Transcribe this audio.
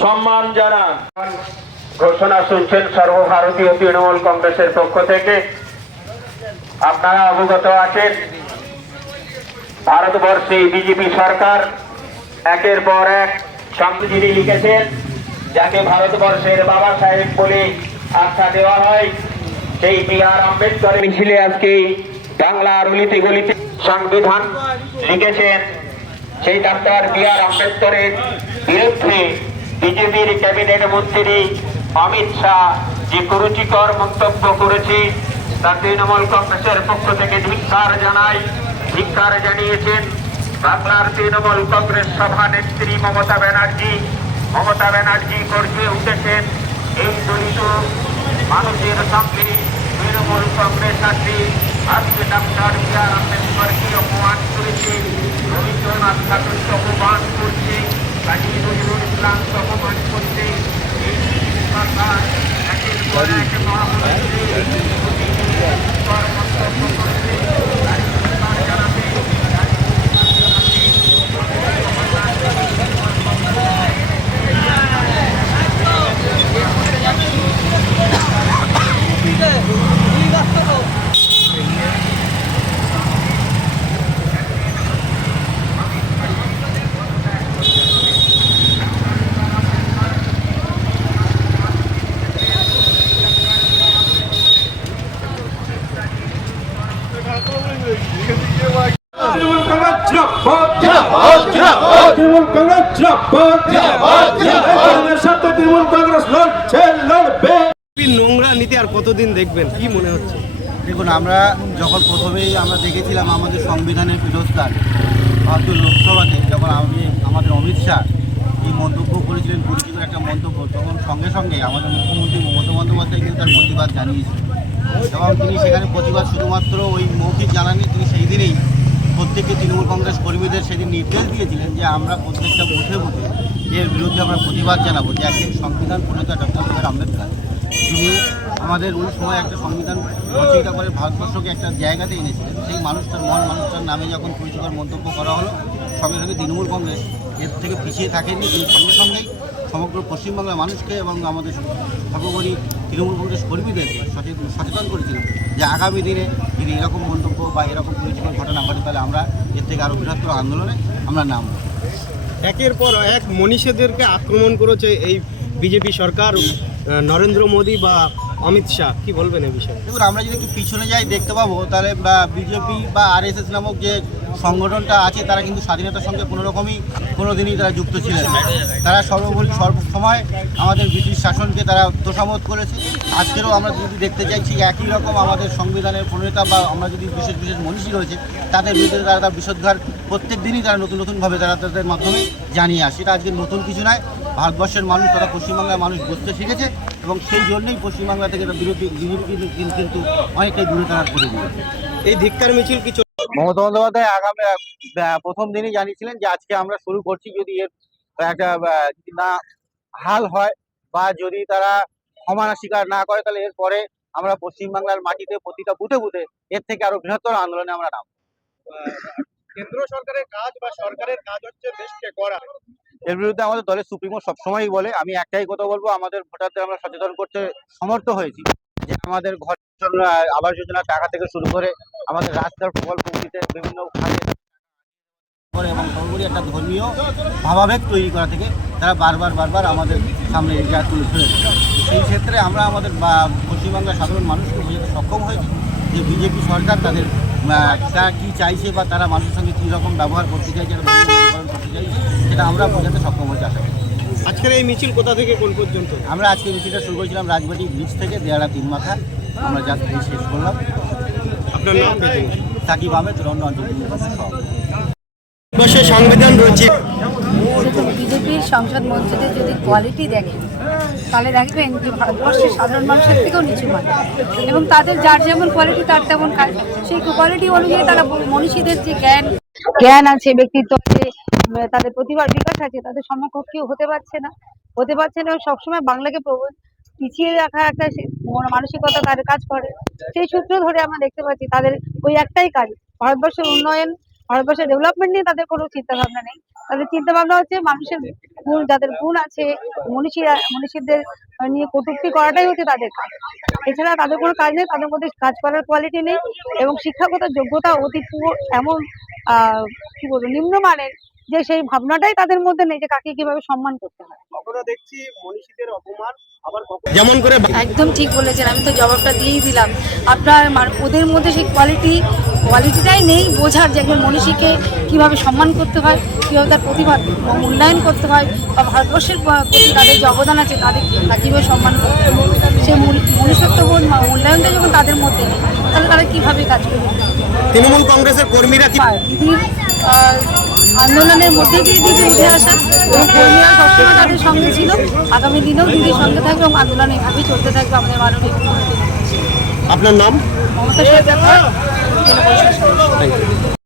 সম্মান জানান। ঘোষণা শুনছেন সর্বভারতীয় তৃণমূল কংগ্রেসের পক্ষ থেকে। আপনারা অবগত আছেন, ভারতবর্ষে বিজেপি সরকার একের পর এক সংবিধানে লিখেছেন, যাকে ভারতবর্ষের বাবা সাহেব বলে আখ্যা দেওয়া হয়, সেই বি আর আম্বেদকর মিছিলে আজকে বাংলার অলিতে গলিতে সংবিধান লিখেছেন। সেই ডাক্তার বি আর আম্বেদকরের বিরুদ্ধে বিজেপির ক্যাবিনেট মন্ত্রী অমিত শাহ যে কুরুচিকর মন্তব্য করেছে, তা তৃণমূল কংগ্রেসের পক্ষ থেকে ধিক্কার জানায় ধিক্কার জানিয়েছেন বাংলার তৃণমূল কংগ্রেস সভানেত্রী মমতা ব্যানার্জি। মমতা ব্যানার্জি গর্জে উঠেছেন এই দলিত মানুষের সঙ্গে তৃণমূল কংগ্রেস আছে আজকে ডাক্তার বি আর আম্বেদকরকে অপমান করেছে রবীন্দ্রনাথ ঠাকুরকে অপমান করছে কাজী নজরুল ইসলামকে অপমান করছে এই সরকার একের পর এক মহামন্ত্রী কর্মকর্তা করছে তার সরকার জানাবে তৃণমূল কংগ্রেস জিন্দাবাদ তৃণমূল কংগ্রেস সাথে তৃণমূল কংগ্রেস লড়ছে লড়বে। নোংরা নীতি আর কতদিন দেখবেন? কি মনে হচ্ছে? দেখুন আমরা যখন প্রথমেই আমরা দেখেছিলাম আমাদের সংবিধানের পীঠস্থান ভারতীয় লোকসভাতে যখন আমি আমাদের অমিত শাহ এই মন্তব্য করেছিলেন পরিচিত একটা মন্তব্য তখন সঙ্গে সঙ্গে আমাদের মুখ্যমন্ত্রী মমতা বন্দ্যোপাধ্যায় কিন্তু তার প্রতিবাদ জানিয়েছিলেন এবং তিনি সেখানে প্রতিবাদ শুধুমাত্র ওই মৌখিক জানাননি তিনি সেই দিনেই প্রত্যেককে তৃণমূল কংগ্রেস কর্মীদের সেদিন নির্দেশ দিয়েছিলেন যে আমরা প্রত্যেকটা বুথে বুথে এর বিরুদ্ধে আমরা প্রতিবাদ জানাব যে একজন সংবিধান প্রণেতা ডক্টর বি আর আম্বেদকর যিনি আমাদের ওই সময় একটা সংবিধান রচয়িতা করে ভারতবর্ষকে একটা জায়গাতে এনেছিলেন। সেই মানুষটার মন, মানুষটার নামে যখন পরিচয় মন্তব্য করা হলো, সঙ্গে সঙ্গে তৃণমূল কংগ্রেস এর থেকে পিছিয়ে থাকেনি। তিনি সঙ্গে সঙ্গেই সমগ্র পশ্চিমবাংলার মানুষকে এবং আমাদের সর্বোপরি তৃণমূল কংগ্রেস কর্মীদেরকে সচেতন সচেতন করেছিলেন যে আগামী দিনে যদি এরকম মন্তব্য বা এরকম পরিচিত ঘটনা ঘটে তাহলে আমরা এর থেকে আরও বৃহত্তর আন্দোলনে আমরা নামবো। একের পর এক মনীষীদেরকে আক্রমণ করেছে এই বিজেপি সরকার নরেন্দ্র মোদী বা অমিত শাহ। কি বলবেন এই বিষয়ে? দেখুন আমরা যদি একটু পিছনে যাই দেখতে পাবো তাহলে বিজেপি বা আরএসএস নামক যে সংগঠনটা আছে, তারা কিন্তু স্বাধীনতার সঙ্গে কোনো রকমই কোনো দিনই তারা যুক্ত ছিলেন না। তারা সর্বোপরি সর্বসময় আমাদের ব্রিটিশ শাসনকে তারা তোষামত করেছে। আজকেরও আমরা যদি দেখতে চাইছি, একই রকম আমাদের সংবিধানের প্রণেতা বা আমরা যদি বিশেষ বিশেষ মনীষী রয়েছে, তাদের বিরুদ্ধে তারা তার বিষোদ্গার প্রত্যেক দিনই তারা নতুন নতুনভাবে তারা তাদের মাধ্যমে জানিয়ে আসে। এটা আজকে নতুন কিছু নয়। ভারতবর্ষের মানুষ তারা পশ্চিমবাংলার মানুষ বুঝতে শিখেছে এবং সেই জন্যই পশ্চিমবাংলা থেকে বিরোধী বিজেপি কিন্তু অনেকটাই দূরে তারা করে দিয়েছে। এই ধিক্কার মিছিল কি চল- মমতা বন্দ্যোপাধ্যায় আগামী প্রথম দিনই জানিয়েছিলেন যে আজকে আমরা শুরু করছি যদি এর একটা যদি না হাল হয় বা যদি তারা ক্ষমানা স্বীকার না করে তাহলে এরপরে আমরা পশ্চিমবাংলার মাটিতে প্রতিটা বুথে বুথে এর থেকে আরও বৃহত্তর আন্দোলনে আমরা নাম কেন্দ্র সরকারের কাজ বা সরকারের কাজ হচ্ছে দেশকে করা এর বিরুদ্ধে আমাদের দলের সুপ্রিমো সবসময়ই বলে আমি একটাই কথা বলব আমাদের ভোটারদের আমরা সচেতন করতে সমর্থ হয়েছি যে আমাদের ঘর আবাস যোজনার টাকা থেকে শুরু করে আমাদের রাস্তার প্রকল্পগুলিতে বিভিন্ন খাতে এবং সর্বোপরি একটা ধর্মীয় ভাবাবেগ তৈরি করা থেকে তারা বারবার বারবার আমাদের সামনে যা তুলে ধরেছে সেই ক্ষেত্রে আমরা আমাদের পশ্চিমবাংলার সাধারণ মানুষকে বোঝাতে সক্ষম হয়েছি যে বিজেপি সরকার তাদের তারা কী চাইছে বা তারা মানুষের সঙ্গে কী রকম ব্যবহার করতে চাইছে করতে চাইছে সেটা আমরা বোঝাতে সক্ষম হয়েছি আশা করি। আজকের এই মিছিল কোথা থেকে কোন পর্যন্ত? আমরা আজকে মিছিলটা শুরু করেছিলাম রাজবাড়ি ব্রিজ থেকে দেয়ারা তিন মাথা আমরা যা থেকে শেষ করলাম। আপনার নাম পেতেন সাকিব আহমেদ অঞ্চল সংবিধান রয়েছে বিজেপির সংসদ মন্ত্রীদের যদি কোয়ালিটি দেখেন তাহলে দেখবেন যে ভারতবর্ষের সাধারণ মানুষের থেকেও নিচু মানে। এবং তাদের যার যেমন কোয়ালিটি তার তেমন কাজ। সেই কোয়ালিটি অনুযায়ী তারা মনীষীদের যে জ্ঞান জ্ঞান আছে ব্যক্তিত্ব আছে তাদের প্রতিভার বিকাশ আছে তাদের সমকক্ষ কেউ হতে পারছে না। হতে পারছে না এবং সবসময় বাংলাকে প্রবল পিছিয়ে রাখা একটা মানসিকতা তাদের কাজ করে। সেই সূত্র ধরে আমরা দেখতে পাচ্ছি তাদের ওই একটাই কাজ। ভারতবর্ষের উন্নয়ন, ভারতবর্ষের ডেভেলপমেন্ট নিয়ে তাদের কোনো চিন্তা ভাবনা নেই। তাদের চিন্তা ভাবনা হচ্ছে মানুষের গুণ, যাদের গুণ আছে মনীষী মনীষীদের নিয়ে কটূক্তি করাটাই হচ্ছে তাদের কাজ। এছাড়া তাদের কোনো কাজ নেই, তাদের মধ্যে কাজ করার কোয়ালিটি নেই এবং শিক্ষাগত যোগ্যতা অতি এমন কি বলব, নিম্নমানের যে সেই ভাবনাটাই তাদের মধ্যে নেই যে কাকে কীভাবে সম্মান করতে হয়। দেখছি মনীষীদের অপমান যেমন করে একদম ঠিক বলেছেন আমি তো জবাবটা দিয়েই দিলাম। আপনার ওদের মধ্যে সেই কোয়ালিটি কোয়ালিটিটাই নেই বোঝার যে একজন মনীষীকে কীভাবে সম্মান করতে হয় কীভাবে তার প্রতিভা মূল্যায়ন করতে হয় বা ভারতবর্ষের প্রতি তাদের যে অবদান আছে তাদের কীভাবে সম্মান করতে হয় সেই মূল- মনুষ্যত্ববোধ মূল্যায়নটা যখন তাদের মধ্যে নেই তাহলে তারা কীভাবে কাজ করবে? তৃণমূল কংগ্রেসের কর্মীরা দিদির আন্দোলনের মধ্যে দিয়ে দিদি উঠে আসা এবং কর্মীরা সবসময় তাদের সঙ্গে ছিল। আগামী দিনেও দিদির সঙ্গে থাকবে এবং আন্দোলন এভাবেই চলতে থাকবে আমাদের মাননীয় মুখ্যমন্ত্রী। আপনার নাম? মমতা সরকার।